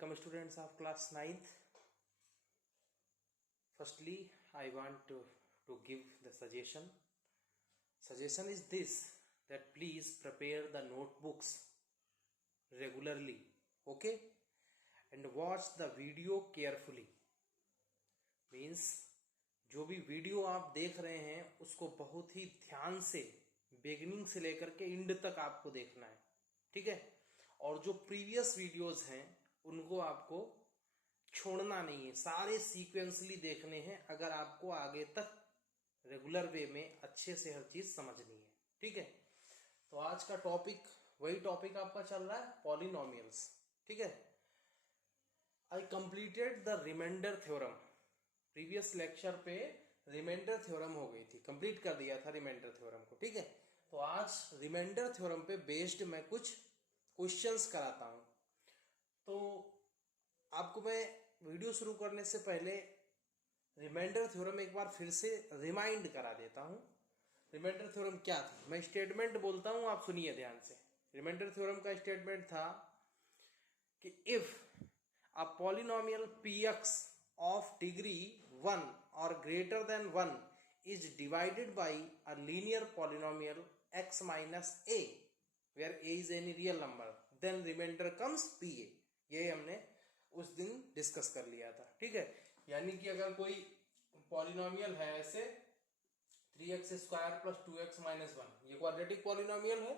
Welcome students of class 9th. Firstly, I want to give the suggestion. Suggestion is this, that please prepare the notebooks regularly, okay? And watch the video carefully. Means जो भी video आप देख रहे हैं उसको बहुत ही ध्यान से बिगिनिंग से लेकर के एंड तक आपको देखना है, ठीक है? और जो प्रीवियस वीडियोस हैं उनको आपको छोड़ना नहीं है, सारे सीक्वेंसली देखने हैं अगर आपको आगे तक रेगुलर वे में अच्छे से हर चीज समझनी है, ठीक है? तो आज का टॉपिक वही टॉपिक आपका चल रहा है, पॉलिनोमियल्स, ठीक है? I completed the remainder theorem. Previous lecture पे रिमाइंडर थ्योरम हो गई थी, कंप्लीट कर दिया था रिमाइंडर थ्योरम को, ठीक है? तो आज रिमाइंडर थ्योरम पे बेस्ड मैं कुछ क्वेश्चंस कराता हूं। तो आपको मैं वीडियो शुरू करने से पहले रिमाइंडर थ्योरम एक बार फिर से रिमाइंड करा देता हूं। रिमाइंडर थ्योरम क्या थी, मैं स्टेटमेंट बोलता हूं, आप सुनिए ध्यान से। रिमाइंडर थ्योरम का स्टेटमेंट था कि if a polynomial px of degree 1 or greater than 1 is divided by a linear polynomial x minus a where a is any real number, then remainder comes pa। ये हमने उस दिन discuss कर लिया था, ठीक है? यानी कि अगर कोई पॉलिनोमियल है ऐसे 3x square plus 2x minus 1, ये क्वाड्रेटिक पॉलिनोमियल है,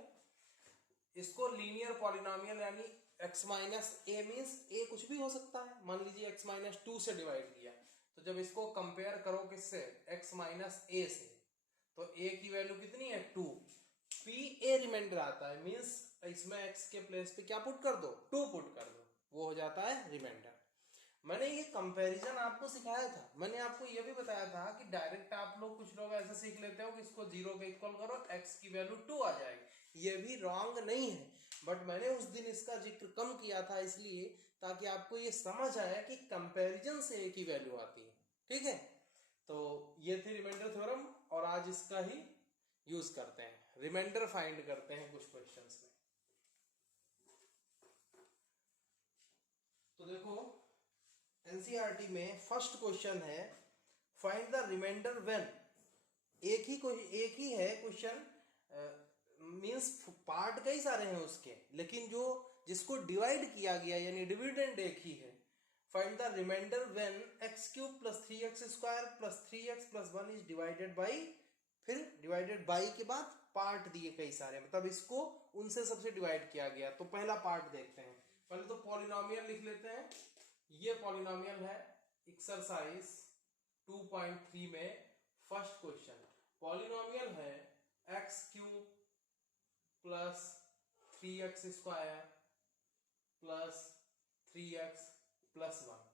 इसको लीनियर पॉलिनोमियल यानी x माइनस ए मीन्स ए कुछ भी हो सकता है, मान लीजिए x माइनस 2 से डिवाइड किया, तो जब इसको कंपेयर करो किससे, x माइनस ए से, तो a की वैल्यू कितनी है 2, पी ए रिमाइंडर आता है, मीन्स इसमें x के प्लेस पे क्या पुट कर दो, 2 पुट कर दो, वो हो जाता है रिमाइंडर। मैंने ये कंपैरिजन आपको सिखाया था, मैंने आपको ये भी बताया था कि डायरेक्ट आप लोग कुछ लोग ऐसे सीख लेते हो कि इसको 0 के इक्वल करो, x की वैल्यू 2 आ जाएगी। ये भी रॉन्ग नहीं है, बट मैंने उस दिन इसका जिक्र कम किया था इसलिए ताकि आपको ये समझ आया कि कंपैरिजन से एक ही वैल्यू आती है, ठीक है? तो ये थी रिमाइंडर थ्योरम और आज इसका ही यूज करते हैं, रिमाइंडर फाइंड करते हैं कुछ क्वेश्चंस में। तो देखो एनसीईआरटी में फर्स्ट क्वेश्चन है, फाइंड द रिमाइंडर व्हेन। एक ही है क्वेश्चन, मींस पार्ट कई सारे हैं उसके, लेकिन जो जिसको डिवाइड किया गया यानी डिविडेंड एक ही है। Find the reminder when x cube plus 3x square plus 3x plus 1 is divided by, फिर डिवाइडेड बाई के बाद पार्ट दिए कई सारे, मतलब इसको उनसे सबसे डिवाइड किया गया। तो पहला पार्ट देखते हैं, पहले तो पॉलिनोमियल लिख लेते हैं। ये पॉलिनोमियल है एक्सरसाइज 2.3 में फर्स्ट क्वेश्चन। पॉलिनोमियल है x cube plus 3x square plus 3x plus 1।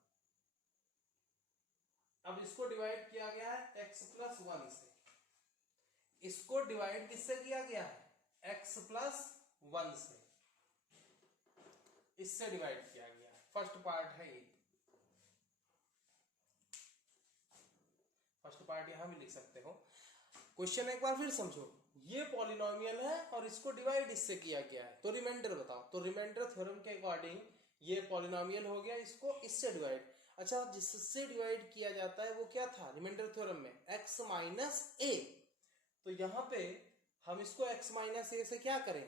अब इसको डिवाइड किया गया है x प्लस 1 से, इसको डिवाइड किससे किया गया है, x प्लस 1 से, इससे डिवाइड किया गया। फर्स्ट पार्ट है ये, फर्स्ट पार्ट यहां भी लिख सकते हो। क्वेश्चन एक बार फिर समझो, ये पॉलिनोमियल है और इसको डिवाइड इससे किया गया है, तो रिमाइंडर बताओ। तो रिमाइंडर थ्योरम के अकॉर्डिंग ये पॉलिनोमियल हो गया, इसको इससे डिवाइड। अच्छा, जिससे डिवाइड किया जाता है वो क्या था रिमाइंडर थ्योरम में, x माइनस ए। तो यहां पे हम इसको x माइनस ए से क्या करें,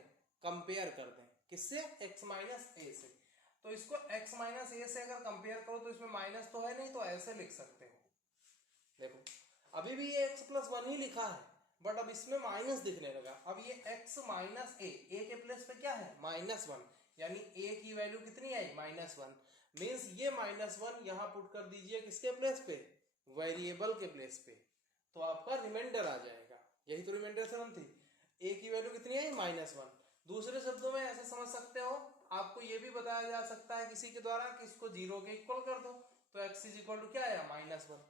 कंपेयर कर दें, किससे, x माइनस ए से। तो इसको x माइनस ए से अगर कंपेयर करो तो इसमें माइनस तो है नहीं, तो ऐसे लिख सकते हो। देखो अभी भी ये x प्लस 1 ही लिखा है, बट अब इसमें माइनस दिखने लगा। अब ये x माइनस ए के प्लेस पे क्या है, -1, यानी a की वैल्यू कितनी आई, -1। मीन्स ये -1 यहां पुट कर दीजिए किसके प्लेस पे, वेरिएबल के प्लेस पे, तो आपका रिमाइंडर आ जाएगा। यही तो रिमाइंडर थ्योरम थी, a की वैल्यू कितनी आई, -1। दूसरे शब्दों में ऐसे समझ सकते हो, आपको यह भी बताया जा सकता है किसी के द्वारा कि इसको 0 के इक्वल कर दो, तो x इज इक्वल टू क्या आया, -1।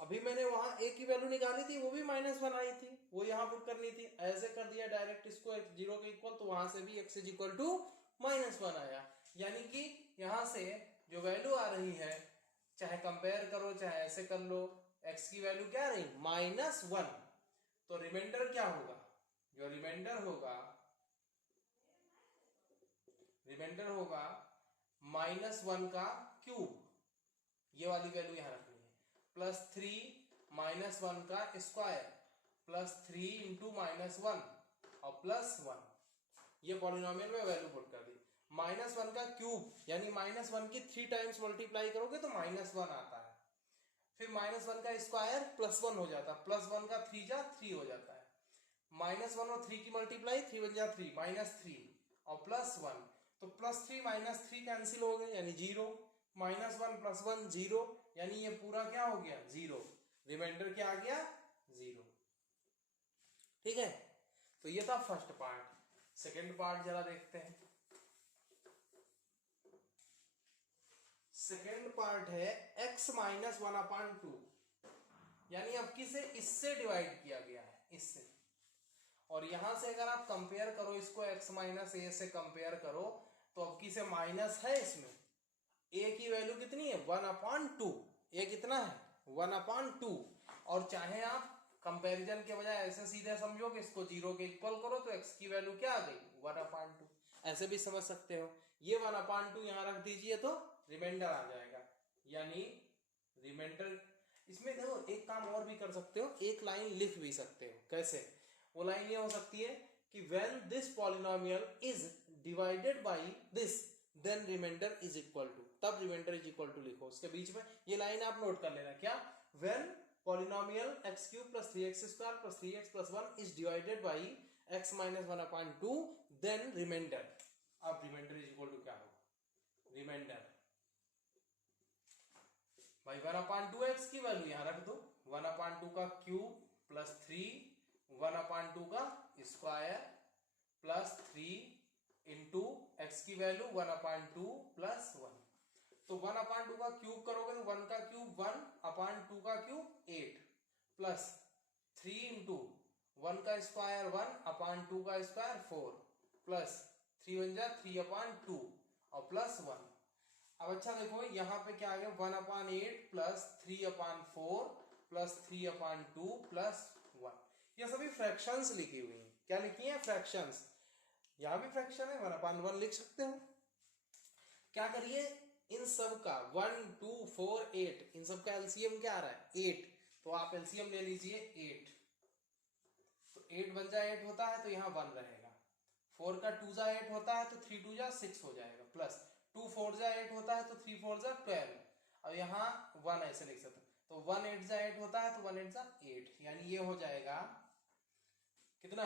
अभी मैंने वहां a की वैल्यू निकाली थी, वो भी -1 आई थी, वो यहां पुट करनी थी, ऐसे कर दिया डायरेक्ट इसको 0 के इक्वल, तो वहां से भी x इज इक्वल टू -1 आया। यानी कि यहां से जो वैल्यू आ रही है, चाहे कंपेयर करो चाहे ऐसे कर लो, x की वैल्यू क्या रही, -1। तो रिमाइंडर क्या होगा, जो रिमाइंडर होगा -1 का क्यूब, ये वाली वैल्यू यहां रखनी है, +3 -1 का स्क्वायर, +3 इंटू -1 और +1, ये पॉलिनोमियल में वैल्यू पुट कर दी। -1 का क्यूब यानी -1 की 3 टाइम्स मल्टीप्लाई करोगे तो -1 आता है, फिर -1 का स्क्वायर +1 हो जाता है, +1 का 3 जा 3 हो जाता है, -1 और 3 की मल्टीप्लाई 3 1 जा 3 -3 और +1, तो +3 -3 कैंसिल हो गए यानी 0, -1 +1 0, यानी ये पूरा क्या हो गया 0, रिमाइंडर क्या आ गया 0। ठीक है, तो ये था फर्स्ट पार्ट। सेकेंड पार्ट जरा देखते हैं। सेकेंड पार्ट है x - 1/2, यानी अब किसे इससे डिवाइड किया गया है, इससे, और यहां से अगर आप कंपेयर करो इसको x - a से कंपेयर करो तो अब की से माइनस है, इसमें a की वैल्यू कितनी है 1/2, a कितना है 1/2, और चाहे आप कंपैरिजन के बजाय ऐसे सीधे समझो कि इसको 0 के इक्वल करो तो x की वैल्यू क्या आ गई 1/2, ऐसे भी समझ सकते हो। ये 1/2 यहां रख दीजिए तो रिमाइंडर आ जाएगा, यानी रिमाइंडर। इसमें देखो एक काम और भी कर सकते हो, एक लाइन लिख भी सकते हो। कैसे? वो लाइन ये हो सकती है कि when this polynomial is divided by this then remainder is equal to, तब remainder is equal to लिखो उसके बीच में। ये लाइन आप नोट कर लेना, क्या when polynomial x³ + 3x² + 3x + 1 is divided by x - 1/2 then remainder, अब remainder is equal to क्या हो, रिमाइंडर भाई 1/2x की वैल्यू यहां रख दो, 1/2 का क्यूब +3 1/2 का स्क्वायर +3 इंटू एक्स की वैल्यू 1/2 +1, तो 1/2 का क्यूब करोगे तो 1 का क्यूब 1/2 का क्यूब 8 प्लस 3 इंटू 1 का स्क्वायर 1/2 का स्क्वायर 4 प्लस 3 1 जा 3/2 और +1। अब अच्छा देखो यहां पे क्या आ गया 1/8 प्लस 3/4 प्लस 3/2 प्लस 1, ये सभी फ्रैक्शंस लिखी हुई हैं। क्या लिखी है? फ्रैक्शंस। यहां भी फ्रैक्शन है, 1/1 लिख सकते हो। क्या करिए, इन सब का 1 2 4 8 इन सब का एलसीएम क्या आ रहा है 8, तो आप एलसीएम ले लीजिए 8, तो 8 1 जा 8 होता है तो यहाँ 1 रहेगा, 4 का 2 जा 8 होता है तो 3 2 जा 6 हो जाएगा, प्लस 2 4 जा 8 होता है तो 3 4 जा 12, अब यहाँ 1 ऐसे लिख सकते, तो 1 8 जा 8 होता है तो 1 8 जा 8, यानी ये हो जाएगा कितना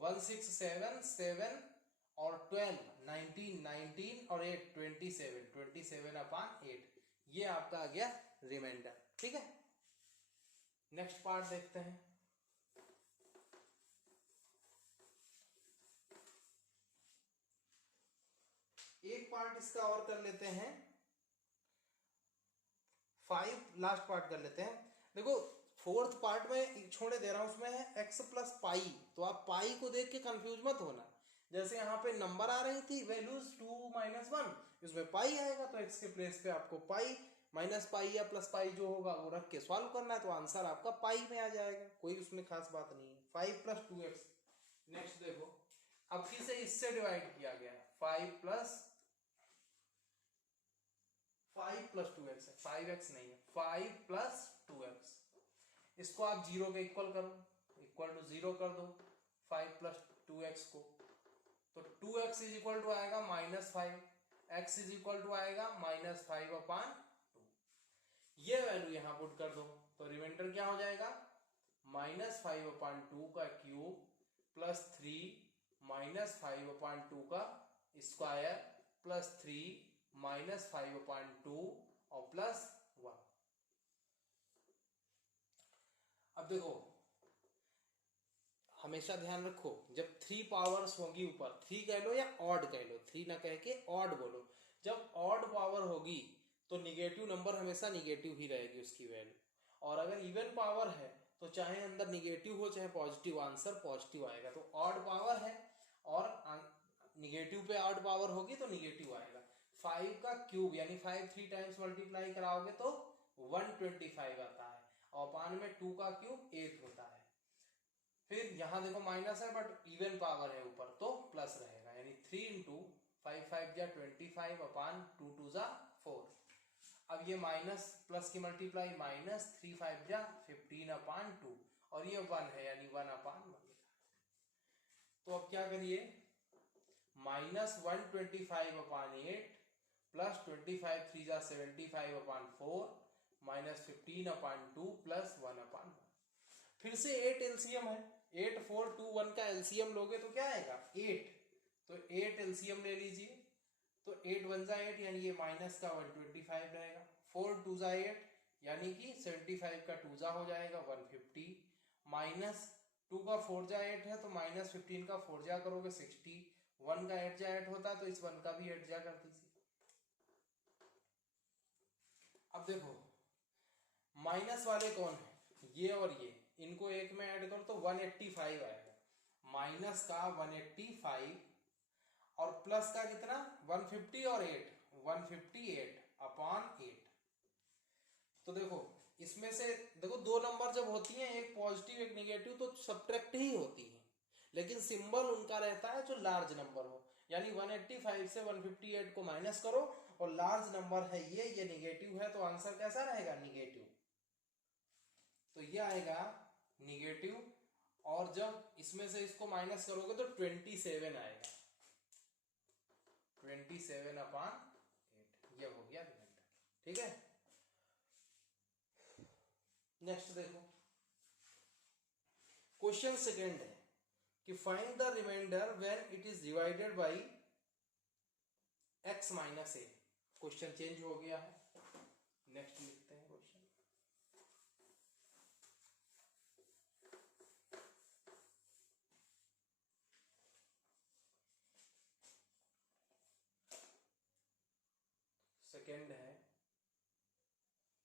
1 6 7 7 और 12 19 19 और 8 27/8, ये आपका आ गया रिमाइंडर। ठीक है, नेक्स्ट पार्ट देखते हैं। एक पार्ट इसका और कर लेते हैं, 5 लास्ट पार्ट कर लेते हैं। देखो फोर्थ पार्ट में छोड़े दे रहा हूं, उसमें है x + पाई, तो आप पाई को देख के कंफ्यूज मत होना। जैसे यहाँ पे नंबर आ रही थी वैल्यूज 2 - 1, इसमें पाई आएगा तो x के प्लेस पे आपको पाई माइनस पाई या प्लस पाई जो होगा वो रख के सॉल्व करना है, तो आंसर आपका पाई में आ जाएगा, कोई उसमें खास बात नहीं है। 5 + 2x। नेक्स्ट देखो, अब फिर से इससे डिवाइड किया गया 5 + 2x है, 5x नहीं है, 5 + 2x। इसको आप 0 के इक्वल करो, इक्वल टू 0 कर दो 5 + 2x को, तो 2x इज इक्वल टू आएगा -5, x इज इक्वल टू आएगा -5/2, ये वैल्यू यहां पुट कर दो तो रिमाइंडर क्या हो जाएगा -5/2 का क्यूब प्लस 3 -5/2 का स्क्वायर प्लस 3 -5/2 और प्लस 1। अब देखो हमेशा ध्यान रखो, जब 3 पावर्स होगी ऊपर, 3 कह लो या ऑड कह लो, 3 ना कह के ऑड बोलो, जब ऑड पावर होगी तो निगेटिव नंबर हमेशा निगेटिव ही रहेगी उसकी वैल्यू, और अगर इवन पावर है तो चाहे अंदर निगेटिव हो चाहे पॉजिटिव, आंसर पॉजिटिव आएगा। तो ऑड पावर है और निगेटिव पे ऑड पावर होगी तो निगेटिव आएगा। 5 का क्यूब यानी 5 3 टाइम्स मल्टीप्लाई कराओगे तो 125 आता है, और पान में 2 का क्यूब 8 होता है। फिर यहां देखो माइनस है बट इवन पावर है ऊपर तो प्लस रहेगा, यानी 3 × 5 5 जा 25 अपान 2 2 जा 4। अब ये माइनस प्लस की मल्टीप्लाई, माइनस 3 5 जा 15 अपान 2, और ये 1 है यानी 1 अपान 1। तो अब क्या करिए, माइनस 125 अपान 8 प्लस 25 3 जा 75 अपान 4 माइनस 15 अपान 2 प्लस 1 अपान 1। फिर से 8 एलसीएम है, 8 4 2 1 का एलसीएम लोगे तो क्या आएगा 8, तो 8 एलसीएम ले लीजिए, तो 8 1 जा 8 यानी ये माइनस का 125 रहेगा, 4 2 जा 8 यानी कि 75 का 2 जा हो जाएगा 150, माइनस 2 का 4 जा 8 है तो माइनस 15 का 4 जा करोगे 60, 1 का 8 जा 8 होता है तो इस 1 का भी 8 जा कर दीजिए। अब देखो माइनस वाले कौन है, ये और ये, इनको एक में ऐड करो तो 185 आएगा, माइनस का 185 और प्लस का कितना 150 और 8 158 अपान 8। तो देखो इसमें से देखो दो नंबर जब होती हैं, एक पॉजिटिव एक निगेटिव, तो सब्ट्रैक्ट ही होती है, लेकिन सिंबल उनका रहता है जो लार्ज नंबर हो, यानी 185 से 158 को माइनस करो और लार्ज नंबर है ये निगेटिव है, तो आंसर कैसा रहेगा निगेटिव, तो ये आएगा निगेटिव, और जब इसमें से इसको माइनस करोगे तो 27 आएगा, 27 अपान 8, ये हो गया रिमाइंडर। ठीक है, नेक्स्ट देखो क्वेश्चन सेकेंड है कि find the reminder when it is divided by x minus a. Question change हो गया है, नेक्स्ट लिखते हैं क्वेश्चन। सेकेंड है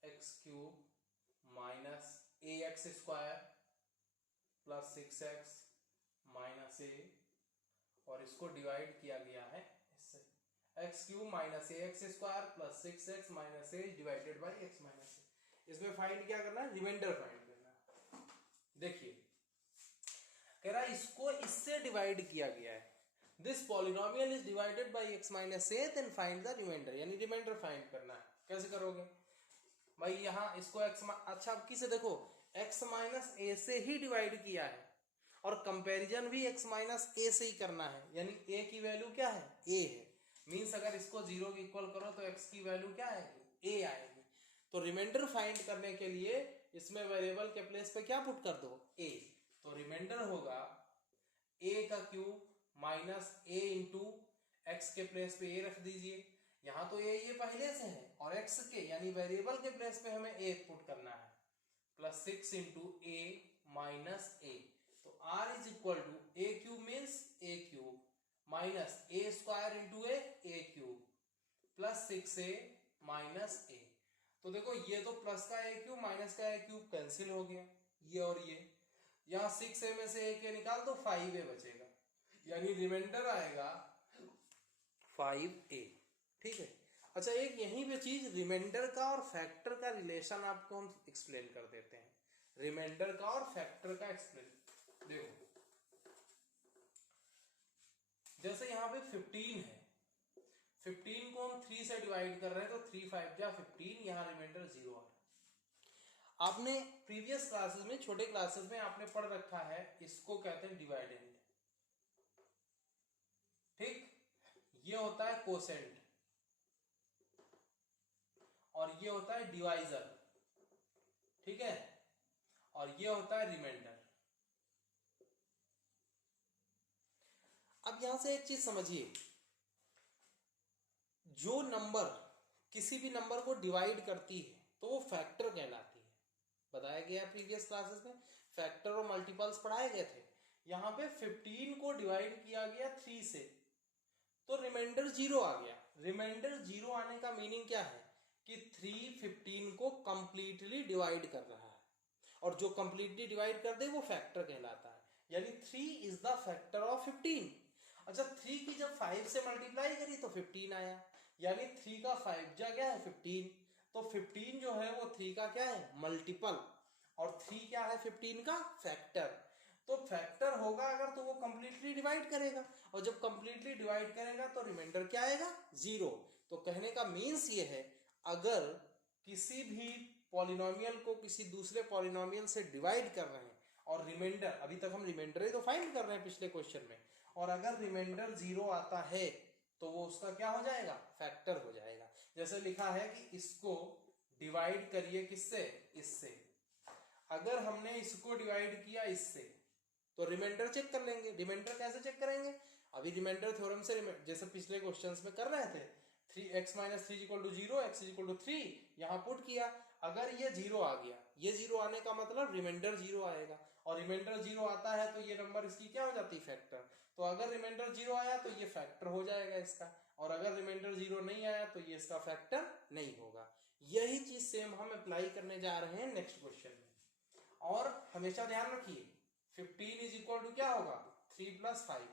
x cube minus a x square plus 6x minus a, और इसको डिवाइड किया गया है इससे, x cube minus a x square plus 6x minus a divided by x minus a. इसमें फाइंड क्या करना है, रिमाइंडर फाइंड करना है। देखिए कह रहा है इसको इससे डिवाइड किया गया है, this polynomial is divided by x minus a, then find the remainder, यानी रिमाइंडर फाइंड करना है। कैसे करोगे भाई, यहां इसको एक्स, अच्छा अब किसे देखो x माइनस ए से ही डिवाइड किया है, और कंपैरिजन भी x माइनस ए से ही करना है, यानी a की वैल्यू क्या है a है, मींस अगर इसको 0 के इक्वल करो तो x की वैल्यू क्या आएगी a आएगी। तो रिमाइंडर फाइंड करने के लिए इसमें वेरिएबल के प्लेस पे क्या पुट कर दो a, तो रिमाइंडर होगा a का cube minus a into x के प्लेस पे a रख दीजिए, यहां तो ये पहले से है, और x के यानी वेरिएबल के प्लेस पे हमें a पुट करना है, plus 6 into a minus a, तो r is equal to a cube means a cube minus a square into a cube plus 6a minus a। तो देखो ये तो प्लस का a क्यूब माइनस का a क्यूब कैंसिल हो गया, ये और ये, यहां 6a में से a निकाल दो 5a बचेगा, यानी रिमाइंडर आएगा 5a। ठीक है, अच्छा एक यहीं पे चीज रिमाइंडर का और फैक्टर का रिलेशन आपको हम एक्सप्लेन कर देते हैं, रिमाइंडर का और फैक्टर का एक्सप्लेन। देखो जैसे यहाँ पे 15 है, 15 को हम 3 से डिवाइड कर रहे हैं तो 3 5 जा 15, यहाँ रिमाइंडर 0 है। आपने प्रीवियस क्लासेस में, छोटे क्लासेस में आपने पढ़ रखा है, इसको कहते हैं डिवाइडेंड। ठीक, ये होता है कोसेंट और ये होता है डिवाइजर, ठीक है, और ये होता है रिमाइंडर। अब यहां से एक चीज समझिए, जो नंबर किसी भी नंबर को डिवाइड करती है तो वो फैक्टर कहलाती है, बताया गया प्रीवियस क्लासेस में, फैक्टर और मल्टीपल्स पढ़ाए गए थे। यहां पे 15 को डिवाइड किया गया 3 से, तो रिमाइंडर 0 आ गया। रिमाइंडर 0 आने का मीनिंग क्या है कि 3 15 को कंप्लीटली डिवाइड कर रहा है, और जो कंप्लीटली डिवाइड कर दे वो फैक्टर कहलाता है, यानी 3 इज द फैक्टर ऑफ 15। अच्छा 3 की जब 5 से मल्टीप्लाई करी तो 15 आया, यानी 3 का 5 जा क्या है 15, तो 15 जो है वो 3 का क्या है मल्टीपल, और 3 क्या है 15 का फैक्टर। तो फैक्टर होगा अगर तो वो कंप्लीटली डिवाइड करेगा, और जब कंप्लीटली डिवाइड करेगा तो रिमाइंडर क्या आएगा? 0। तो कहने का मीन्स ये है, अगर किसी भी पॉलिनोमियल को किसी दूसरे पॉलिनोमियल से डिवाइड कर रहे हैं और रिमाइंडर, अभी तक हम रिमाइंडर ही तो फाइंड कर रहे हैं पिछले क्वेश्चन में, और अगर रिमाइंडर 0 आता है तो वो उसका क्या हो जाएगा? फैक्टर हो जाएगा। जैसे लिखा है कि इसको डिवाइड करिए किससे? इससे। अगर हमने इसको डिवाइड किया इससे तो रिमाइंडर चेक कर लेंगे। रिमाइंडर कैसे चेक करेंगे? अभी रिमाइंडर थ्योरम से जैसे पिछले क्वेश्चंस में कर रहे थे, 3x - 3 = 0, x = 3 यहां पुट किया। अगर ये 0 आ गया, ये 0 आने का मतलब रिमाइंडर 0 आएगा, और रिमाइंडर 0 आता है तो ये नंबर इसकी क्या हो जाती है? फैक्टर। तो अगर रिमाइंडर 0 आया तो ये फैक्टर हो जाएगा इसका, और अगर रिमाइंडर 0 नहीं आया तो ये इसका फैक्टर नहीं होगा। यही चीज सेम हम अप्लाई करने जा रहे हैं नेक्स्ट क्वेश्चन में। और हमेशा ध्यान रखिए 15 = क्या होगा? 3 + 5।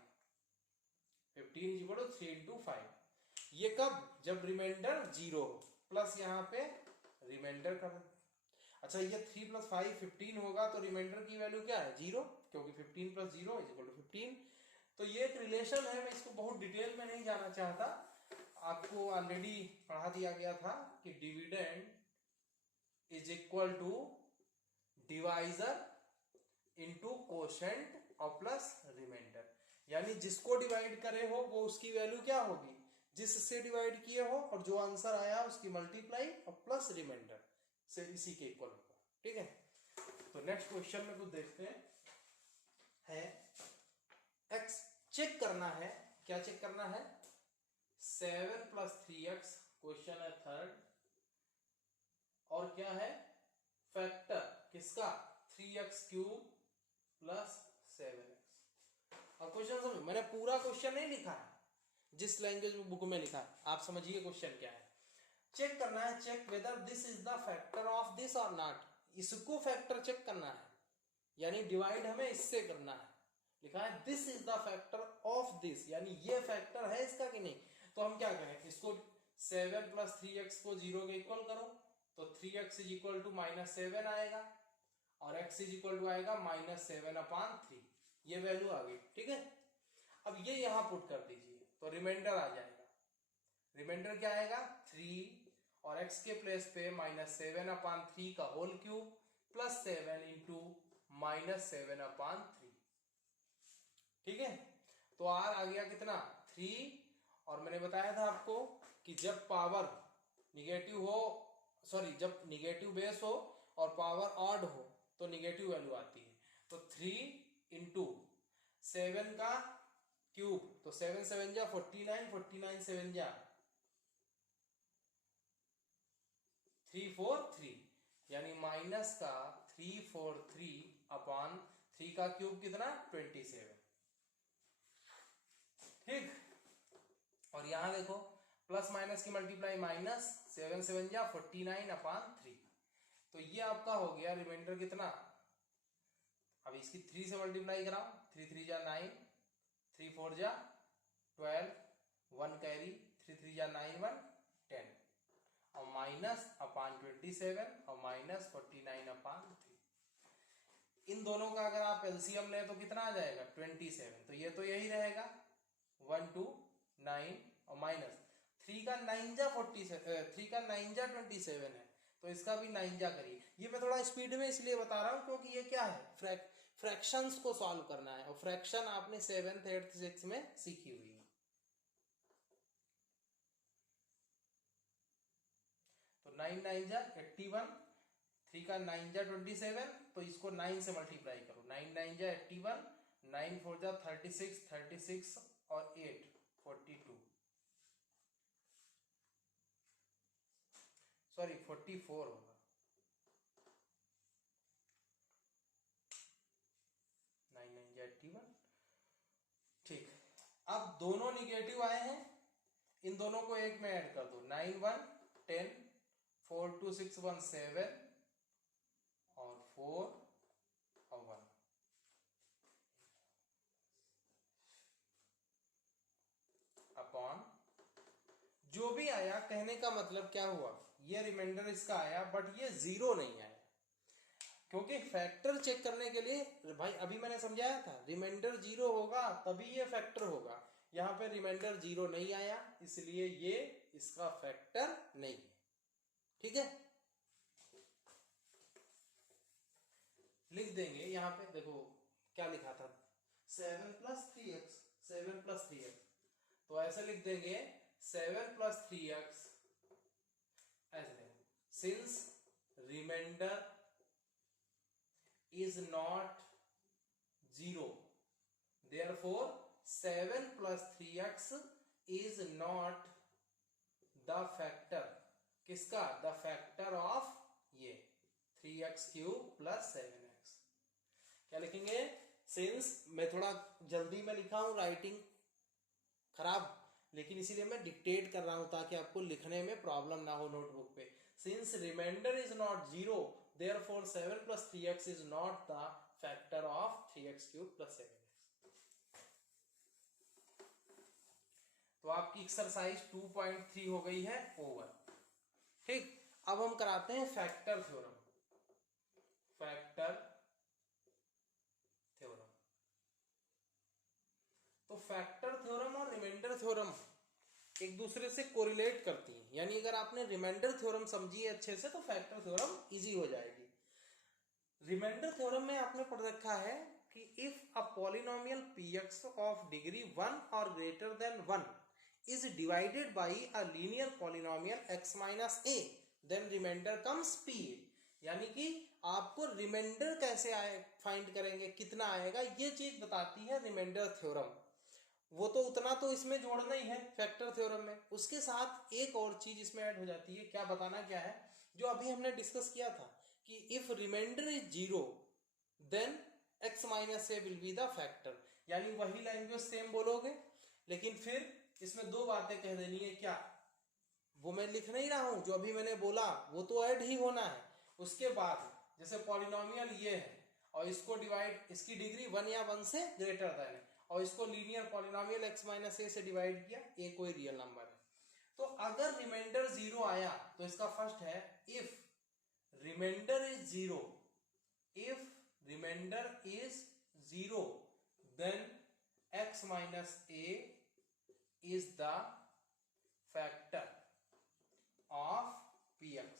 15 = 3 × 5। ये कब? जब रिमाइंडर 0 हो, प्लस यहाँ पे रिमाइंडर कर। अच्छा, ये 3 + 5 15 होगा तो रिमाइंडर की वैल्यू क्या है? 0, क्योंकि 15 + 0 = 15। तो ये एक रिलेशन है, मैं इसको बहुत डिटेल में नहीं जाना चाहता, आपको ऑलरेडी पढ़ा दिया गया था कि डिविडेंड = डिवाइजर इनटू कोशेंट और प्लस रिमाइंडर। यानी जिसको डिवाइड करे हो वो उसकी वैल्यू क्या होगी? जिससे डिवाइड किए हो, और जो आंसर आया उसकी मल्टीप्लाई और प्लस रिमाइंडर से इसी के इक्वल होगा। ठीक है, तो नेक्स्ट क्वेश्चन में कुछ देखते हैं। एक्स चेक करना है, क्या चेक करना है? 7 + 3x, क्वेश्चन है थर्ड, और क्या है? फैक्टर किसका? 3x³ + 7x। अब क्वेश्चन समझो, मैंने पूरा क्वेश्चन नहीं लिखा है, जिस लैंग्वेज में बुक में लिखा है आप समझिए क्वेश्चन क्या है। चेक करना है, check whether this is the factor of this और नॉट। इसको फैक्टर चेक करना है, यानी डिवाइड हमें इससे करना है। लिखा है this is the factor of this, यानी ये फैक्टर है इसका कि नहीं। तो हम क्या करें? इसको 7 + 3x को 0 के इक्वल करो, तो 3x = -7 आएगा, और x आएगा -7/3। ये वैल्यू आ गई। ठीक है, अब ये यहां पुट कर दीजिए तो रिमाइंडर आ जाएगा। रिमाइंडर क्या आएगा? 3, और x के प्लेस पे -7/3 का होल क्यूब + 7 × -7/3। ठीक है, तो r आ गया कितना? 3। और मैंने बताया था आपको कि जब पावर निगेटिव हो, सॉरी, जब निगेटिव बेस हो और पावर ऑड हो तो निगेटिव वैल्यू आती है। तो 3 × 7 का क्यूब, तो 7 7 जा 49, 49 7 जा 343, यानी माइनस का 343/3 का क्यूब कितना? 27। ठीक, और यहां देखो प्लस माइनस की मल्टीप्लाई, -7 7 जा 49/3। तो ये आपका हो गया रिमाइंडर कितना? अब इसकी 3 से मल्टीप्लाई कराओ, 3 3 जा 9, 3 4 जा 12, 1 कैरी, 3 3 जा 9 1 10, और -/27 और -49/3। इन दोनों का अगर आप एलसीएम लें तो कितना आ जाएगा? 27। तो ये तो यही रहेगा 1 2 9, और -3 का 9 जा 47, 3 का 9 जा 27 है, तो इसका भी 9 जा करिए। ये मैं थोड़ा स्पीड में इसलिए बता रहा हूं क्योंकि ये क्या है? फ्रैक्शंस को सॉल्व करना है, और फ्रैक्शन आपने 7th 8th 6th में सीखी हुई है। तो 9 9 जा 81, 3 का 9 जा 27, तो इसको 9 से मल्टीप्लाई करो। 9 9 जा 81, 9 4 जा 36, 36 और 8 42, सॉरी 44 होगा। 9 9 जा 81। ठीक, अब दोनों निगेटिव आए हैं, इन दोनों को एक में ऐड कर दो। 9 1 10, 4 2 6 1 7, और 4 और 1। अपॉन जो भी आया, कहने का मतलब क्या हुआ? ये रिमाइंडर इसका आया, बट ये 0 नहीं आया। क्योंकि फैक्टर चेक करने के लिए भाई अभी मैंने समझाया था रिमाइंडर 0 होगा तभी ये फैक्टर होगा। यहाँ पे रिमाइंडर 0 नहीं आया इसलिए ये इसका फैक्टर नहीं है। ठीक है, लिख देंगे यहाँ पे, देखो क्या लिखा था 7 + 3x, 7 + 3x, तो ऐसे लिख देंगे 7 + 3x, ऐसे देखो since reminder is not 0 therefore 7 + 3x is not the factor, किसका, the factor of ये 3x³ + 7x। क्या लिखेंगे, सिंस, मैं थोड़ा जल्दी में लिखा हूं, राइटिंग खराब, लेकिन इसीलिए मैं डिक्टेट कर रहा हूं ताकि आपको लिखने में प्रॉब्लम ना हो नोटबुक पे। Since reminder is not 0 therefore 7 + 3x is not the factor of 3x³ + 7x। तो आपकी एक्सरसाइज 2.3 हो गई है ओवर। ठीक, अब हम कराते हैं फैक्टर थ्योरम। फैक्टर थ्योरम, तो फैक्टर थ्योरम और रिमाइंडर थ्योरम एक दूसरे से कोरिलेट करती हैं, यानी अगर आपने रिमाइंडर थ्योरम समझी है अच्छे से तो फैक्टर थ्योरम इजी हो जाएगी। रिमाइंडर थ्योरम में आपने पढ़ रखा है कि if a polynomial px of degree 1 और greater than 1 is divided by a linear polynomial x minus a then remainder comes pa, यानी कि आपको रिमाइंडर कैसे फाइंड करेंगे, कितना आएगा, ये चीज बताती है रिमाइंडर थ्योरम। वो तो उतना तो इसमें जोड़ना ही है फैक्टर थ्योरम में, उसके साथ एक और चीज इसमें ऐड हो जाती है। क्या बताना क्या है, जो अभी हमने डिस्कस किया था कि if remainder is 0 then x minus a will be the factor, यानी वही लैंग्वेज सेम बोलोगे, लेकिन फिर इसमें दो बातें कह देनी है। क्या, वो मैं लिख नहीं रहा हूं, जो अभी मैंने बोला वो तो ऐड ही होना है। उसके बाद जैसे पॉलिनोमियल ये है और इसको डिवाइड, इसकी डिग्री 1 या 1 से ग्रेटर देन है, और इसको linear polynomial x minus a से डिवाइड किया, a कोई रियल नंबर है। तो अगर रिमाइंडर 0 आया तो इसका फर्स्ट है if remainder is 0, if remainder is 0 then x minus a is the factor of px।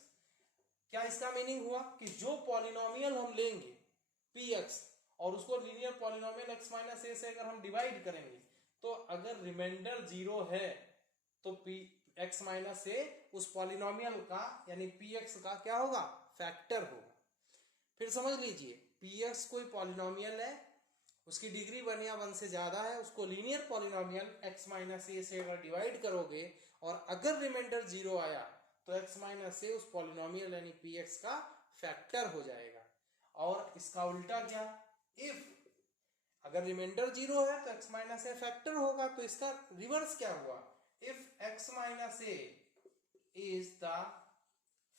क्या इसका मीनिंग हुआ कि जो पॉलिनोमियल हम लेंगे px और उसको linear polynomial x minus a से अगर हम डिवाइड करेंगे तो अगर रिमाइंडर 0 है तो x minus a उस पॉलिनोमियल का यानी px का क्या होगा, फैक्टर होगा। फिर समझ लीजिए px कोई पॉलिनोमियल है, उसकी डिग्री 1 या 1 से ज्यादा है, उसको linear polynomial x minus a से अगर डिवाइड करोगे और अगर रिमाइंडर 0 आया तो x minus a उस पॉलिनोमियल यानी px का फैक्टर हो जाएगा। और इसका उल्टा क्या, इफ अगर रिमाइंडर 0 है तो x minus a फैक्टर होगा, तो इसका रिवर्स क्या हुआ, if x minus a is the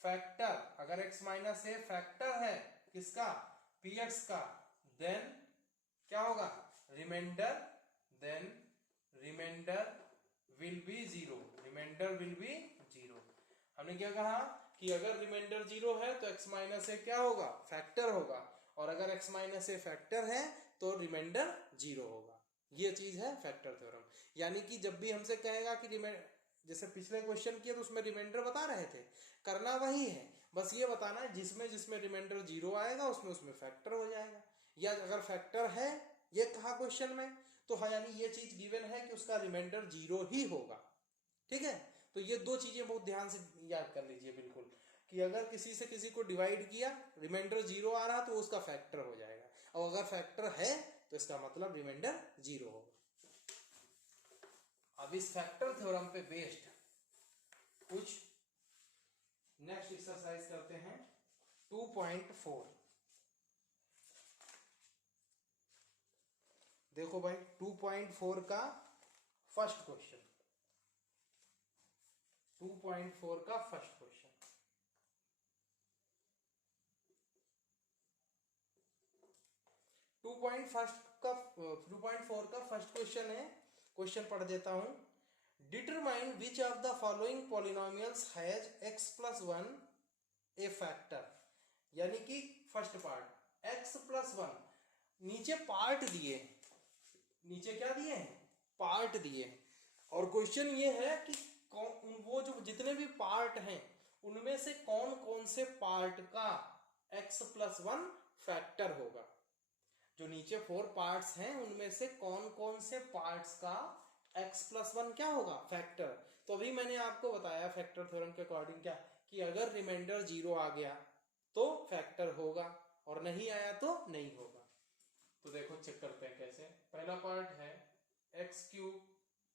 factor, अगर x minus a फैक्टर है किसका, px का, देन क्या होगा, remainder, then remainder will be 0, remainder will be 0। हमने क्या कहा कि अगर रिमाइंडर 0 है तो x minus a क्या होगा, फैक्टर होगा, और अगर x minus a फैक्टर है तो रिमाइंडर 0 होगा। ये चीज है फैक्टर थ्योरम। यानी कि जब भी हमसे कहेगा कि जैसे पिछले क्वेश्चन किया तो उसमें रिमाइंडर बता रहे थे, करना वही है, बस ये बताना है जिसमें जिसमें रिमाइंडर 0 आएगा उसमें उसमें फैक्टर हो जाएगा, या अगर फैक्टर है ये कहा क्वेश्चन में तो हाँ, यानी ये चीज गिवन है कि उसका रिमाइंडर 0 ही होगा। ठीक है, तो ये दो चीजें बहुत ध्यान से याद कर लीजिए बिल्कुल, कि अगर किसी से किसी को डिवाइड किया रिमाइंडर 0 आ रहा तो उसका फैक्टर हो जाएगा, और अगर फैक्टर है तो इसका मतलब रिमाइंडर 0 होगा। अब इस फैक्टर थ्योरम पे बेस्ड कुछ नेक्स्ट एक्सरसाइज करते हैं 2.4। देखो भाई 2.4 का फर्स्ट क्वेश्चन, 2.4 का फर्स्ट क्वेश्चन, टू पॉइंट 2.4 का फर्स्ट क्वेश्चन है। क्वेश्चन पढ़ देता हूं, determine which of the following polynomials has x + 1 A factor, यानी कि फर्स्ट पार्ट x प्लस 1, नीचे पार्ट दिए, नीचे क्या दिए हैं, पार्ट दिए, और क्वेश्चन ये है कि वो जो जितने भी पार्ट हैं उनमें से कौन कौन से पार्ट का x प्लस 1 फैक्टर होगा। जो नीचे 4 पार्ट्स हैं उनमें से कौन कौन से पार्ट्स का x प्लस 1 क्या होगा, फैक्टर। तो अभी मैंने आपको बताया फैक्टर थ्योरम के अकॉर्डिंग क्या, कि अगर रिमाइंडर 0 आ गया तो फैक्टर होगा और नहीं आया तो नहीं होगा। तो देखो चेक करते हैं कैसे। पहला पार्ट है x cube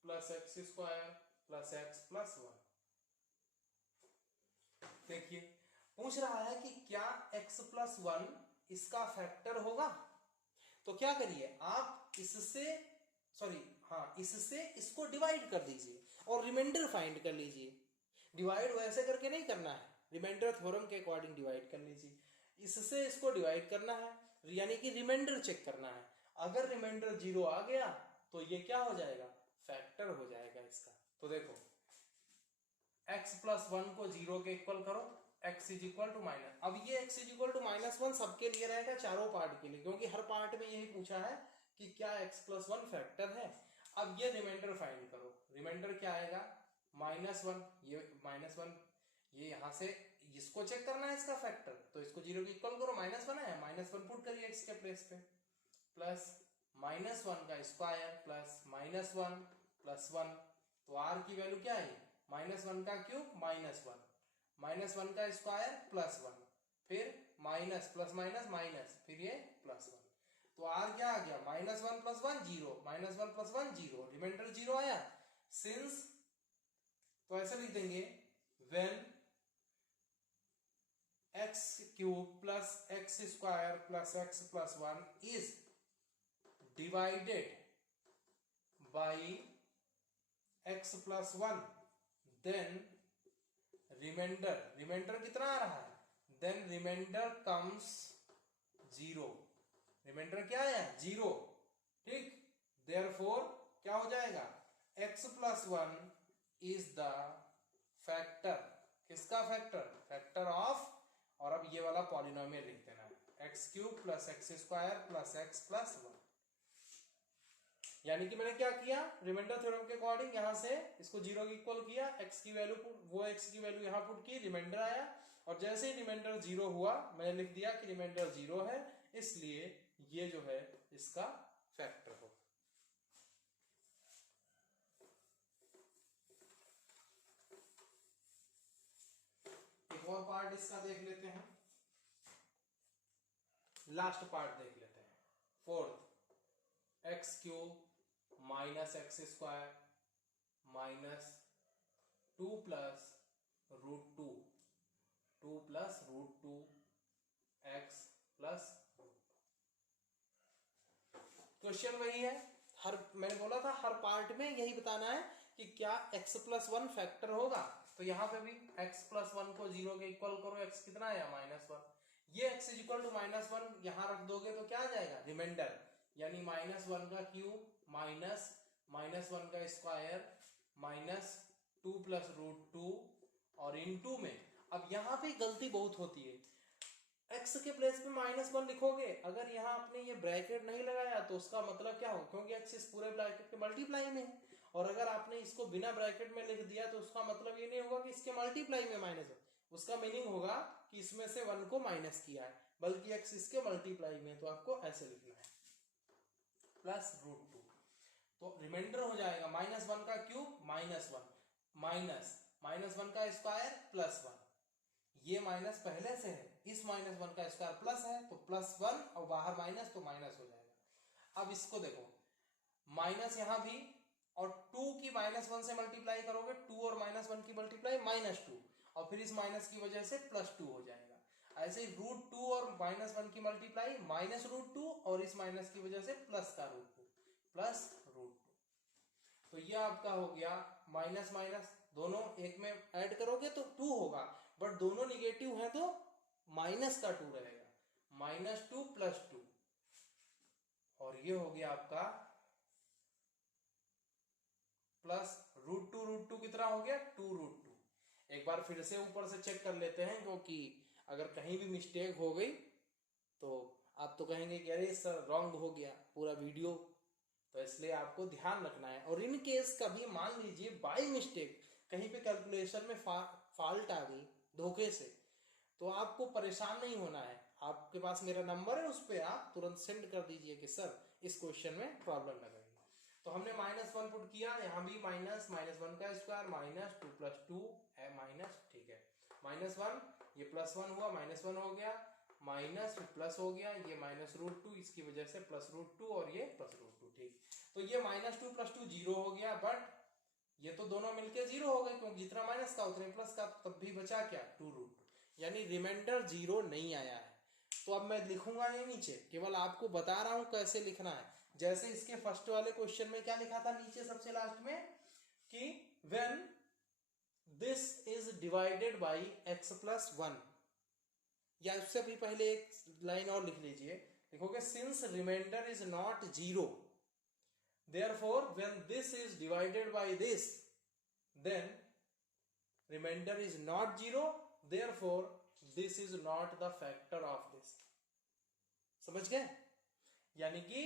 plus x square plus x plus 1। देखिए पूछ रहा है कि क्या x प्लस 1 इसका फैक्टर होगा। तो क्या करिए आप इससे इसको डिवाइड कर दीजिए और रिमाइंडर फाइंड कर लीजिए। डिवाइड वैसे करके नहीं करना है, रिमाइंडर थ्योरम के अकॉर्डिंग डिवाइड कर लीजिए। इससे इसको डिवाइड करना है, यानी कि रिमाइंडर चेक करना है। अगर रिमाइंडर 0 आ गया तो ये क्या हो जाएगा, फैक्टर हो जाएगा इसका। तो देखो x प्लस 1 को 0 के इक्वल करो, x is equal to minus, अब ये x इज इक्वल टू -1 सबके लिए रहेगा, चारों पार्ट के लिए, क्योंकि हर पार्ट में यही पूछा है कि क्या x प्लस 1 फैक्टर है। अब ये रिमाइंडर फाइंड करो, रिमाइंडर क्या आएगा, -1, ये -1, ये यहां से इसको चेक करना है इसका फैक्टर, तो इसको 0 के इक्वल करो, -1 है, -1 पुट करिए x के प्लेस पे, प्लस -1 का स्क्वायर प्लस -1 प्लस 1, तो r की वैल्यू क्या है, -1 का क्यूब -1, -1 का स्क्वायर प्लस 1, फिर माइनस प्लस माइनस माइनस, फिर ये प्लस 1, तो r क्या आ गया, -1 प्लस 1 0, -1 प्लस 1 0, रिमाइंडर 0 आया। सिंस, तो ऐसे लिख देंगे when x cube plus x square plus x plus 1 is divided by x plus 1, then remainder कितना आ रहा है, देन रिमाइंडर कम्स 0, रिमाइंडर क्या आया 0, ठीक। देयरफॉर क्या हो जाएगा, x plus 1 is the factor, किसका फैक्टर, फैक्टर ऑफ, और अब ये वाला पॉलिनोमियल लिख देना है, x cube plus x square plus x plus 1। यानी कि मैंने क्या किया, रिमाइंडर थ्योरम के अकॉर्डिंग यहां से इसको 0 की इक्वल किया, x की वैल्यू वो x की वैल्यू यहां पुट की, रिमाइंडर आया, और जैसे ही रिमाइंडर 0 हुआ मैंने लिख दिया कि रिमाइंडर 0 है, इसलिए ये जो है इसका फैक्टर हो। एक और पार्ट इसका देख लेते हैं, लास्ट पार्ट देख लेते हैं, fourth, x cube minus x square minus 2 plus root 2, 2 plus root 2 x plus, question वही है, मैंने बोला था हर पार्ट में यही बताना है कि क्या x प्लस 1 फैक्टर होगा। तो यहां पे भी x प्लस 1 को 0 के इक्वल करो, x कितना आया -1, ये x इज इक्वल टू -1 यहां रख दोगे तो क्या आ जाएगा, रिमाइंडर, यानी -1 का क्यूब माइनस -1 का स्क्वायर माइनस 2 प्लस रूट 2, और इनटू में, अब यहां पे गलती बहुत होती है, x के प्लेस पे -1 लिखोगे, अगर यहाँ आपने ये ब्रैकेट नहीं लगाया तो उसका मतलब क्या हो, क्योंकि x इस पूरे ब्रैकेट के मल्टीप्लाई में है, और अगर आपने इसको बिना ब्रैकेट में लिख दिया तो उसका मतलब ये नहीं होगा कि इसके मल्टीप्लाई में -1, उसका मीनिंग होगा कि इसमें से 1 को माइनस किया है, बल्कि x इसके मल्टीप्लाई में, तो आपको ऐसे लिखना है, प्लस रूट 2, तो रिमाइंडर हो जाएगा -1 का क्यूब -1 माइनस -1 का स्क्वायर प्लस 1, ये माइनस पहले से है, इस -1 का स्क्वायर प्लस है तो +1, और बाहर माइनस तो माइनस हो जाएगा। अब इसको देखो, माइनस यहां भी, और 2 की -1 से मल्टीप्लाई करोगे, 2 और -1 की मल्टीप्लाई -2, और फिर इस माइनस की वजह से +2 हो जाएगा। ऐसे ही रूट 2 और -1 की मल्टीप्लाई -√2, और इस माइनस की वजह से प्लस का √2 प्लस √2, तो ये आपका हो गया माइनस माइनस, दोनों एक में ऐड करोगे तो 2 होगा, बट दोनों निगेटिव है तो माइनस का 2 रहेगा, -2 + 2, और ये हो गया आपका प्लस √2 कितना हो गया, 2√2। एक बार फिर से ऊपर से चेक कर लेते हैं, क्योंकि अगर कहीं भी मिस्टेक हो गई तो आप तो कहेंगे कि अरे सर रॉन्ग हो गया पूरा वीडियो, तो इसलिए आपको ध्यान रखना है। और इन केस कभी मान लीजिए बाय मिस्टेक कहीं पे कैलकुलेशन में फॉल्ट आ गई धोखे से, तो आपको परेशान नहीं होना है। आपके पास मेरा नंबर है, उस पर आप तुरंत सेंड कर दीजिए कि सर इस क्वेश्चन में प्रॉब्लम लग रही है। तो हमने -1 पुट किया, यहाँ भी -1 का स्क्वायर -2 + 2 है माइनस, ठीक है, -1 ये +1 हुआ, -1 हो गया, माइनस प्लस हो गया, ये -√2 इसकी वजह से +√2 और ये +√2, ठीक। तो ये -2 + 2 0 हो गया, बट ये तो दोनों मिलके 0 हो गए क्योंकि जितना माइनस का उतने प्लस का, तब भी बचा क्या 2√2, यानी रिमाइंडर 0 नहीं आया है। तो अब मैं लिखूंगा नहीं नीचे, केवल आपको बता रहा हूं कैसे लिखना है। जैसे इसके फर्स्ट वाले क्वेश्चन में क्या लिखा था नीचे सबसे लास्ट में कि when this is divided by x + 1, या उससे भी पहले एक लाइन और लिख लीजिए, लिखोगे since reminder is not 0, therefore when this is divided by this, then remainder is not 0, therefore this is not the factor of this। समझ गए? यानी कि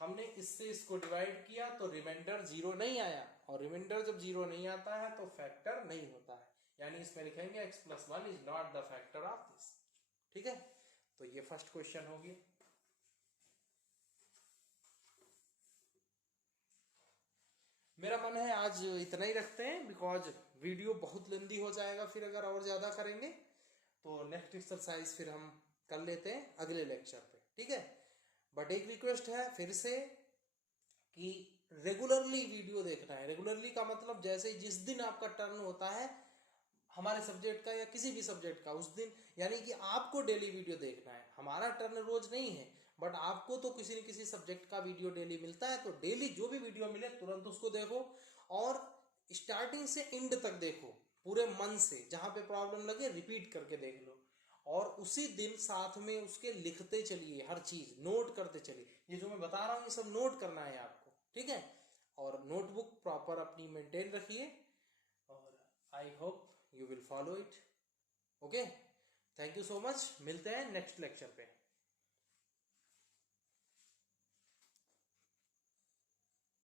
हमने इससे इसको डिवाइड किया तो रिमाइंडर 0 नहीं आया, और रिमाइंडर जब 0 नहीं आता है तो फैक्टर नहीं होता है, यानी इसमें लिखेंगे x + 1 is not the factor of this. ठीक है, तो ये फर्स्ट क्वेश्चन हो गया। मेरा मन है आज इतना ही रखते हैं, बिकॉज वीडियो बहुत लंबी हो जाएगा फिर अगर और ज्यादा करेंगे। तो नेक्स्ट एक्सरसाइज फिर हम कर लेते हैं अगले लेक्चर पे, ठीक है। बट एक रिक्वेस्ट है फिर से कि रेगुलरली वीडियो देखना है। रेगुलरली का मतलब जैसे जिस दिन आपका टर्न होता है हमारे सब्जेक्ट का या किसी भी सब्जेक्ट का, उस दिन यानी कि आपको डेली वीडियो देखना है। हमारा टर्न रोज नहीं है, बट आपको तो किसी न किसी सब्जेक्ट का वीडियो डेली मिलता है, तो डेली जो भी वीडियो मिले तुरंत उसको देखो, और स्टार्टिंग से एंड तक देखो पूरे मन से, जहां पे प्रॉब्लम लगे रिपीट करके देख लो, और उसी दिन साथ में उसके लिखते चलिए, हर चीज नोट करते चलिए। ये जो मैं बता रहा हूँ ये सब नोट करना है आपको, ठीक है। और नोटबुक प्रॉपर अपनी मेंटेन रखिए, और I hope you will follow it. Okay, thank you so much, मिलते हैं नेक्स्ट लेक्चर पे।